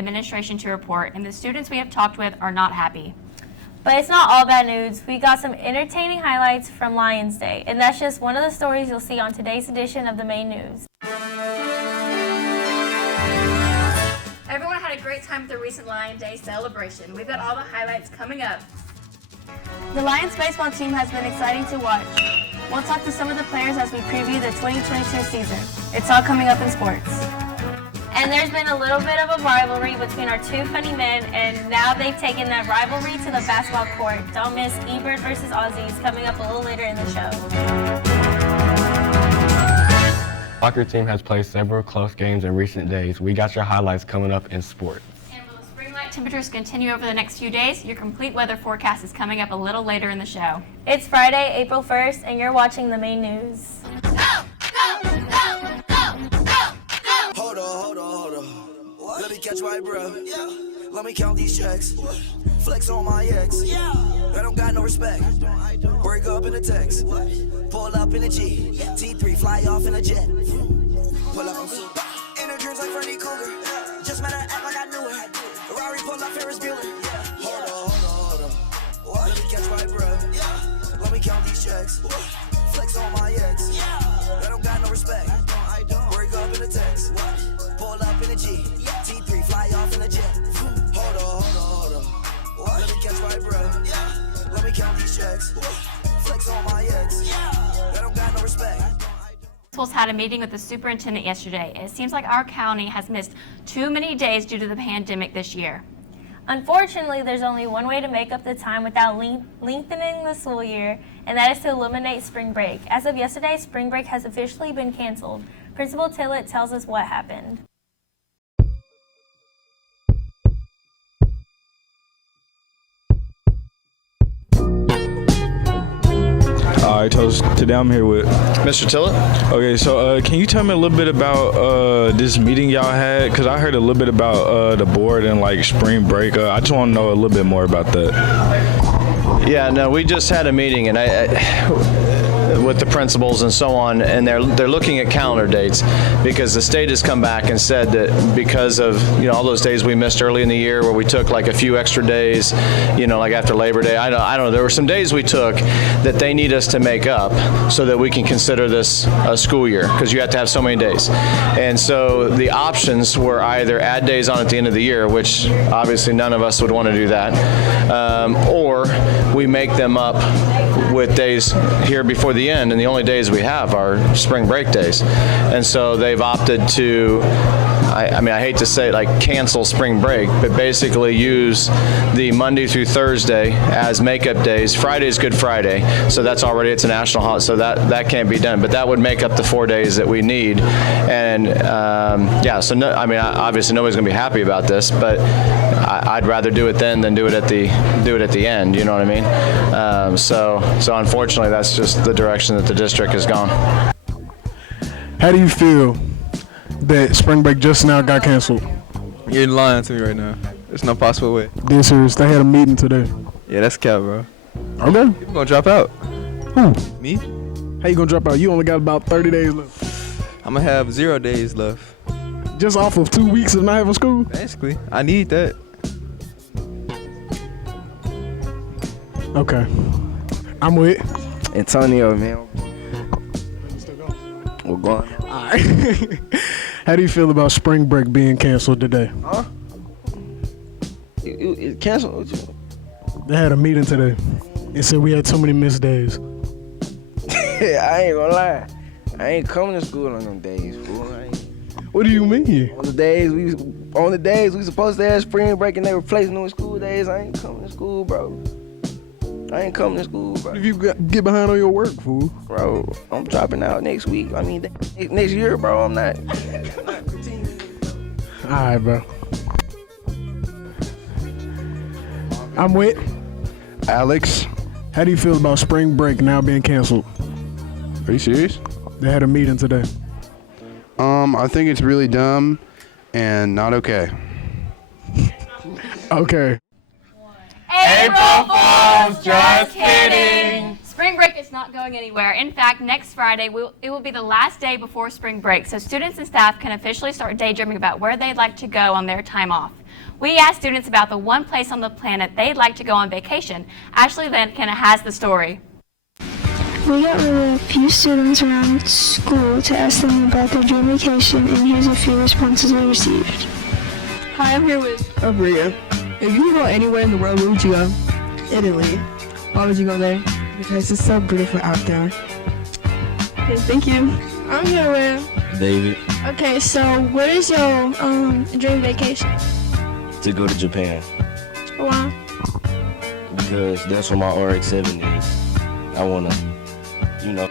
administration to report, and the students we have talked with are not happy. But it's not all bad news. We got some entertaining highlights from Lions Day, and that's just one of the stories you'll see on today's edition of the Main News. Everyone had a great time at the recent Lions Day celebration. We've got all the highlights coming up. The Lions baseball team has been exciting to watch. We'll talk to some of the players as we preview the 2022 season. It's all coming up in sports. And there's been a little bit of a rivalry between our two funny men, and now they've taken that rivalry to the basketball court. Don't miss Ebert versus Aussies coming up a little later in the show. Soccer team has played several close games in recent days. We got your highlights coming up in sports. And will the spring light temperatures continue over the next few days? Your complete weather forecast is coming up a little later in the show. It's Friday, April 1st, and you're watching the Main News. Hold on. Let me catch my breath. Let me count these checks. Flex on my ex. I don't got no respect. Break up in the text. Pull up in a G. T3 fly off in a jet. Pull up on super. Inner dreams like Freddy Cougar. Just matter act like I knew it. Ferrari pull up Ferris Bueller. Hold on. Let me catch my breath. Let me count these checks. Flex on my ex. I don't got no respect. Break up in the text. Pull up in a G. T3 fly off in a jet. Hold on. Let me catch my breath. Let me count these checks. Flex on my ex. I don't got no respect. Principals had a meeting with the superintendent yesterday. It seems like our county has missed too many days due to the pandemic this year. Unfortunately, there's only one way to make up the time without lengthening the school year, and that is to eliminate spring break. As of yesterday, spring break has officially been canceled. Principal Tillett tells us what happened. All right, so today I'm here with Mr. Tillett. Okay, so can you tell me a little bit about this meeting y'all had? Because I heard a little bit about the board and like spring break. I just want to know a little bit more about that. Yeah, no, we just had a meeting and with the principals and so on, and they're looking at calendar dates because the state has come back and said that because of all those days we missed early in the year where we took like a few extra days, like after Labor Day. I don't know. There were some days we took that they need us to make up so that we can consider this a school year because you have to have so many days. And so the options were either add days on at the end of the year, which obviously none of us would want to do that, or we make them up with days here before the end, and the only days we have are spring break days. And so they've opted to, I hate to say like cancel spring break, but basically use the Monday through Thursday as makeup days. Friday is Good Friday, so that's already, it's a national holiday, so that can't be done, but that would make up the 4 days that we need. And so no, obviously nobody's gonna be happy about this, but I'd rather do it then than do it at the end, you know what I mean? So unfortunately that's just the direction that the district has gone. How do you feel that spring break just now got canceled? You're lying to me right now. There's no possible way. Dead serious, they had a meeting today. Yeah, that's cap, bro. Okay. You're gonna drop out. Who? Me? How you gonna drop out? You only got about 30 days left. I'm gonna have 0 days left. Just off of 2 weeks of not having school? Basically, I need that. Okay. I'm with Antonio, man. We're going. Alright. How do you feel about spring break being canceled today? Huh? It canceled? They had a meeting today. They said we had too many missed days. I ain't gonna lie. I ain't coming to school on them days, fool. What do you mean? On the days we supposed to have spring break and they replacing them with school days, I ain't coming to school, bro. I ain't coming to school, bro. If you get behind on your work, fool. Bro, I'm dropping out next week. Next year, bro, I'm not continuing. All right, bro. I'm with Alex. How do you feel about spring break now being canceled? Are you serious? They had a meeting today. I think it's really dumb and not okay. Okay. April Fools, just kidding. Spring break is not going anywhere. In fact, next Friday, it will be the last day before spring break, so students and staff can officially start daydreaming about where they'd like to go on their time off. We asked students about the one place on the planet they'd like to go on vacation. Ashley Vankina has the story. We got with a few students around school to ask them about their dream vacation, and here's a few responses we received. Hi, I'm here with Abria. If you could go anywhere in the world, where would you go? Italy. Why would you go there? Because it's so beautiful out there. Okay, thank you. I'm here with David. Okay, so what is your dream vacation? To go to Japan. Why? Because that's where my RX-7 is. I wanna, you know.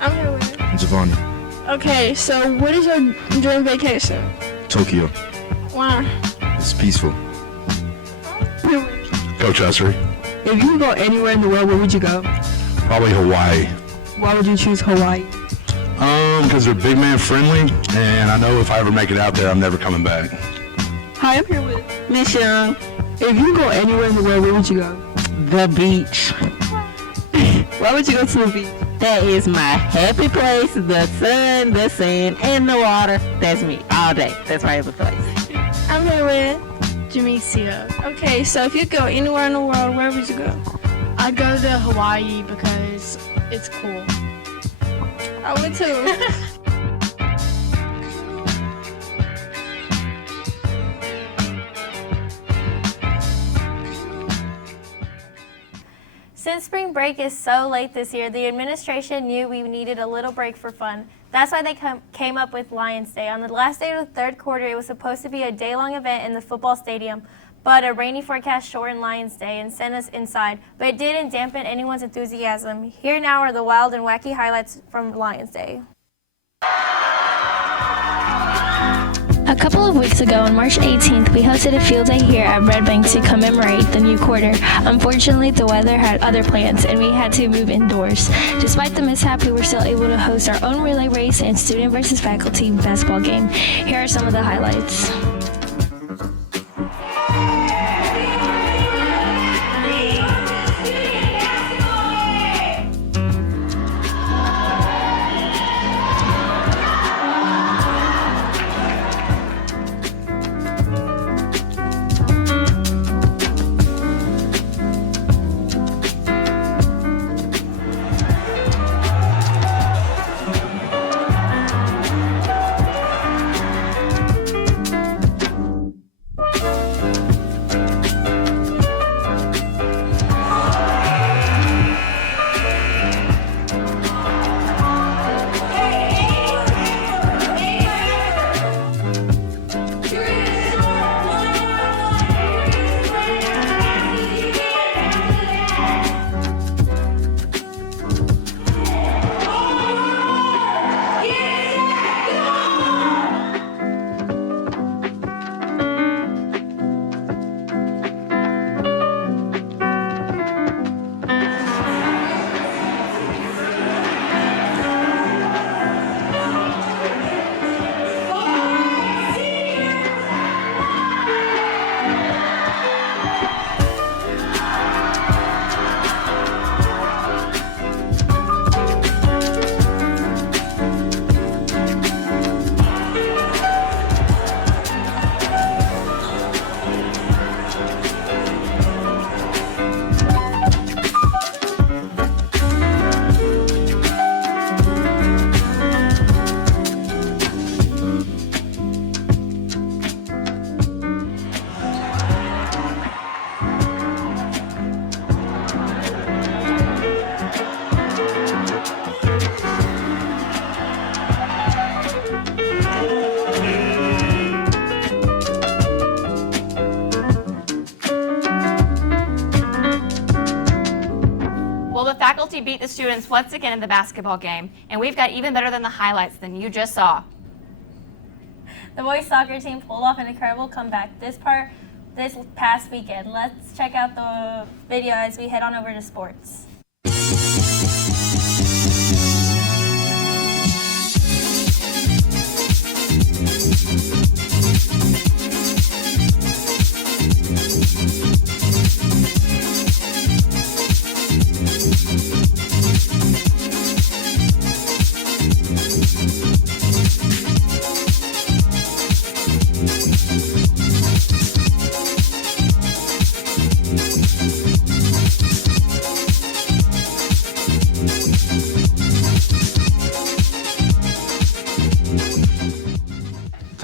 I'm here with Giovanni. Okay, so what is your dream vacation? Tokyo. Why? It's peaceful. Coach Ussery. If you could go anywhere in the world, where would you go? Probably Hawaii. Why would you choose Hawaii? Because they're big man friendly, and I know if I ever make it out there, I'm never coming back. Hi, I'm here with Miss Young. If you could go anywhere in the world, where would you go? The beach. Why would you go to the beach? That is my happy place. The sun, the sand, and the water. That's me all day. That's my happy place. I'm here with Jamesia. Okay, so if you could go anywhere in the world, where would you go? I'd go to Hawaii because it's cool. I would too. Since spring break is so late this year, the administration knew we needed a little break for fun. That's why they came up with Lions Day. On the last day of the third quarter, it was supposed to be a day-long event in the football stadium, but a rainy forecast shortened Lions Day and sent us inside. But it didn't dampen anyone's enthusiasm. Here now are the wild and wacky highlights from Lions Day. A couple of weeks ago, on March 18th, we hosted a field day here at Red Bank to commemorate the new quarter. Unfortunately, the weather had other plans, and we had to move indoors. Despite the mishap, we were still able to host our own relay race and student versus faculty basketball game. Here are some of the highlights. Faculty beat the students once again in the basketball game, and we've got even better than the highlights than you just saw. The boys soccer team pulled off an incredible comeback this past weekend. Let's check out the video as we head on over to sports.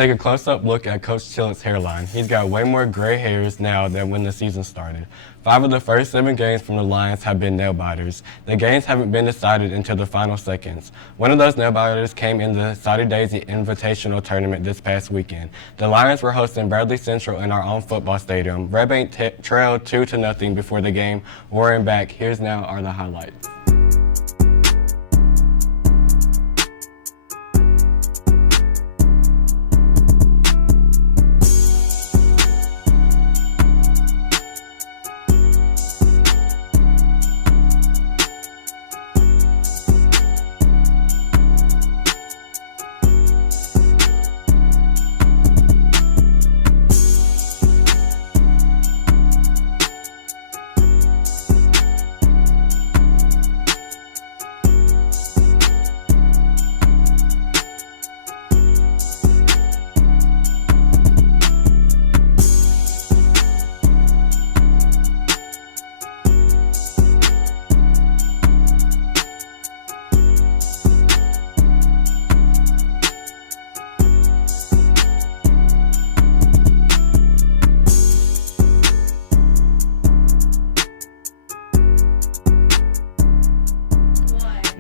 Take a close-up look at Coach Chillett's hairline. He's got way more gray hairs now than when the season started. 5 of the first 7 games from the Lions have been nail-biters. The games haven't been decided until the final seconds. One of those nail-biters came in the Saudi Daisy Invitational Tournament this past weekend. The Lions were hosting Bradley Central in our own football stadium. Red Bank trailed 2-0 before the game. Roaring back, here's now are the highlights.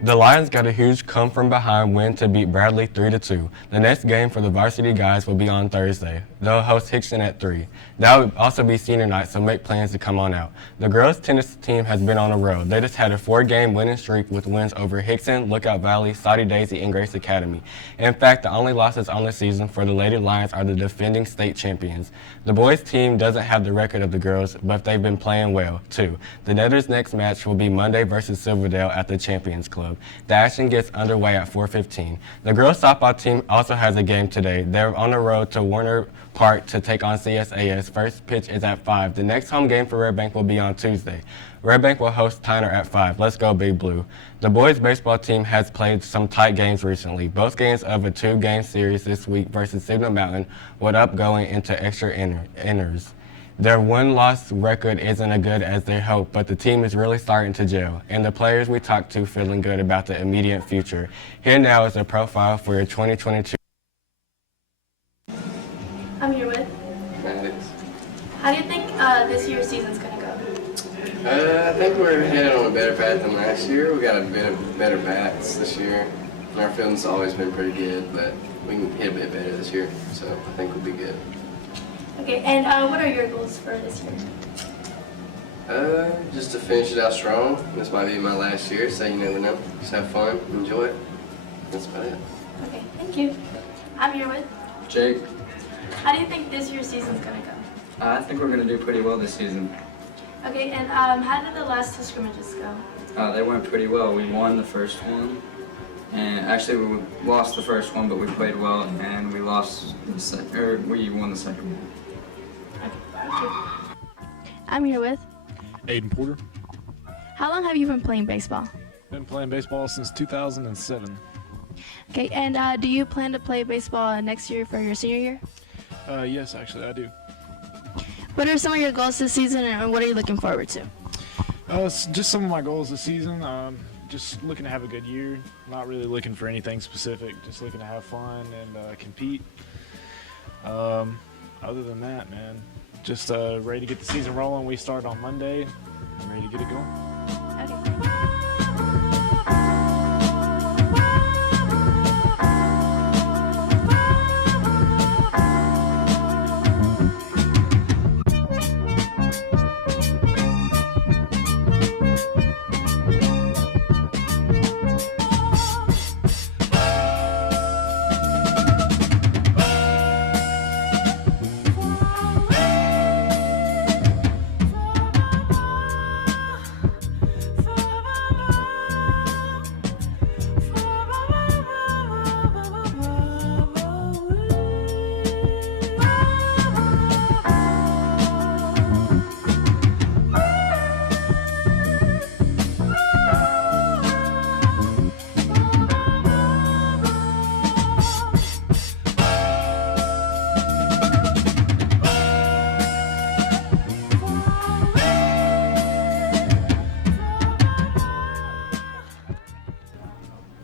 The Lions got a huge come-from-behind win to beat Bradley 3-2. The next game for the varsity guys will be on Thursday. They'll host Hickson at 3. That will also be senior night, so make plans to come on out. The girls' tennis team has been on the road. They just had a 4-game winning streak with wins over Hickson, Lookout Valley, Saudi Daisy, and Grace Academy. In fact, the only losses on the season for the Lady Lions are the defending state champions. The boys' team doesn't have the record of the girls, but they've been playing well, too. The Netters' next match will be Monday versus Silverdale at the Champions Club. The action gets underway at 4:15. The girls' softball team also has a game today. They're on the road to Warner Park to take on CSAS. First pitch is at 5. The next home game for Red Bank will be on Tuesday. Red Bank will host Tyner at 5. Let's go Big Blue. The boys' baseball team has played some tight games recently. Both games of a 2-game series this week versus Signal Mountain would up going into extra inners. Their win-loss record isn't as good as they hoped, but the team is really starting to gel, and the players we talked to feeling good about the immediate future. Here now is a profile for your 2022. I'm here with. Maddox. How do you think this year's season's going to go? I think we're headed on a better path than last year. We got a bit of better bats this year. Our fielding's always been pretty good, but we can hit a bit better this year, so I think we'll be good. Okay, and what are your goals for this year? Just to finish it out strong. This might be my last year, so you never know. Just have fun, enjoy it. That's about it. Okay, thank you. I'm here with. Jake, How do you think this year's season's going to go? I think we're going to do pretty well this season. Okay, and how did the last 2 scrimmages go? They went pretty well. We won the first one, and actually we lost the first one, but we played well, and we lost we won the second one. Thank you. I'm here with. Aiden Porter. How long have you been playing baseball? Been playing baseball since 2007. Okay, and do you plan to play baseball next year for your senior year? Yes, actually, I do. What are some of your goals this season, and what are you looking forward to? Just some of my goals this season. Just looking to have a good year. Not really looking for anything specific. Just looking to have fun and compete. Other than that, man, just ready to get the season rolling. We start on Monday. I'm ready to get it going.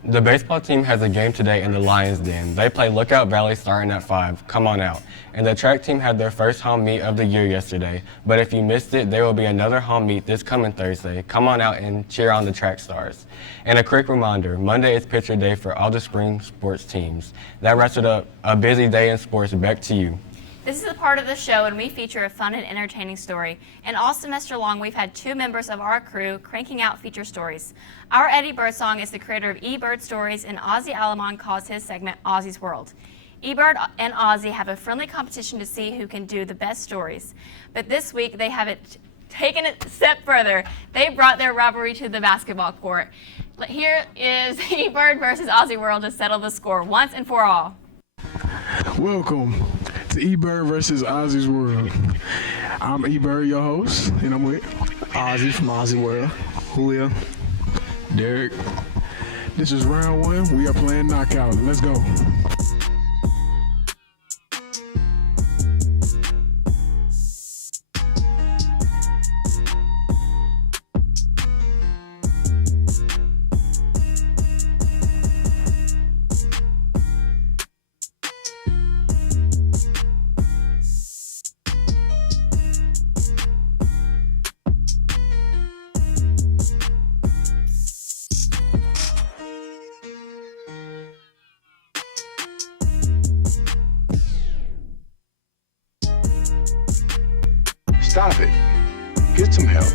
The baseball team has a game today in the Lions Den. They play Lookout Valley starting at 5. Come on out. And the track team had their first home meet of the year yesterday. But if you missed it, there will be another home meet this coming Thursday. Come on out and cheer on the track stars. And a quick reminder, Monday is picture day for all the spring sports teams. That wraps it up. A busy day in sports. Back to you. This is the part of the show when we feature a fun and entertaining story. And all semester long, we've had 2 members of our crew cranking out feature stories. Our Eddie Birdsong is the creator of eBird Stories, and Ozzy Alamon calls his segment Ozzy's World. eBird and Ozzy have a friendly competition to see who can do the best stories. But this week, they have it taken it a step further. They brought their rivalry to the basketball court. Here is eBird versus Ozzy World to settle the score once and for all. Welcome to eBird versus Ozzy's World. I'm eBird, your host, and I'm with Ozzy from Ozzy World, Julio, Derek. This is round 1. We are playing knockout. Let's go. Stop it. Get some help.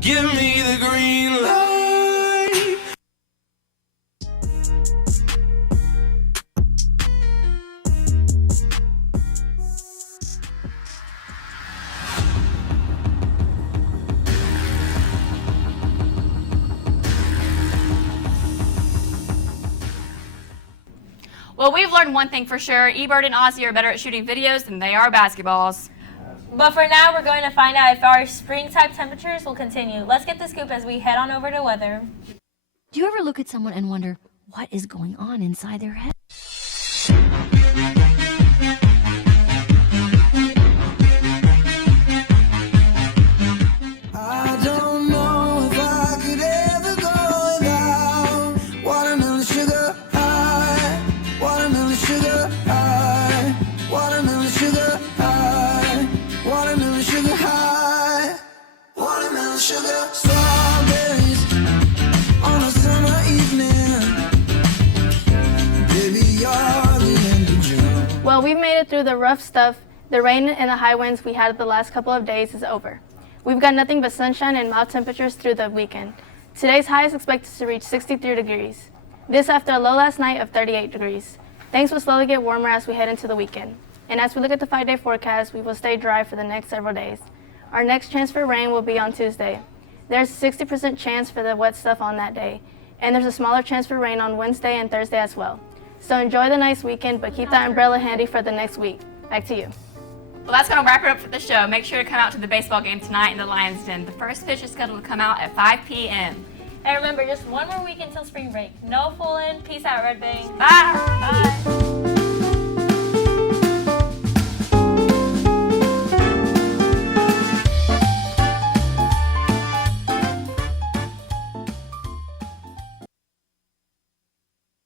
Give me the green light. Well, we've learned one thing for sure. eBird and Ozzy are better at shooting videos than they are basketballs. But for now, we're going to find out if our spring-type temperatures will continue. Let's get the scoop as we head on over to weather. Do you ever look at someone and wonder what is going on inside their head? I don't know if I could ever go without watermelon sugar high, watermelon sugar high, watermelon sugar high, watermelon sugar high, watermelon Well, we've made it through the rough stuff. The rain and the high winds we had the last couple of days is over. We've got nothing but sunshine and mild temperatures through the weekend. Today's high is expected to reach 63 degrees. This after a low last night of 38 degrees. Things will slowly get warmer as we head into the weekend. And as we look at the 5-day forecast, we will stay dry for the next several days. Our next chance for rain will be on Tuesday. There's a 60% chance for the wet stuff on that day. And there's a smaller chance for rain on Wednesday and Thursday as well. So enjoy the nice weekend, but keep that umbrella handy for the next week. Back to you. Well, that's going to wrap it up for the show. Make sure to come out to the baseball game tonight in the Lions Den. The first pitch is scheduled to come out at 5 p.m. And remember, just one more week until spring break. No fooling. Peace out, Red Bank. Bye.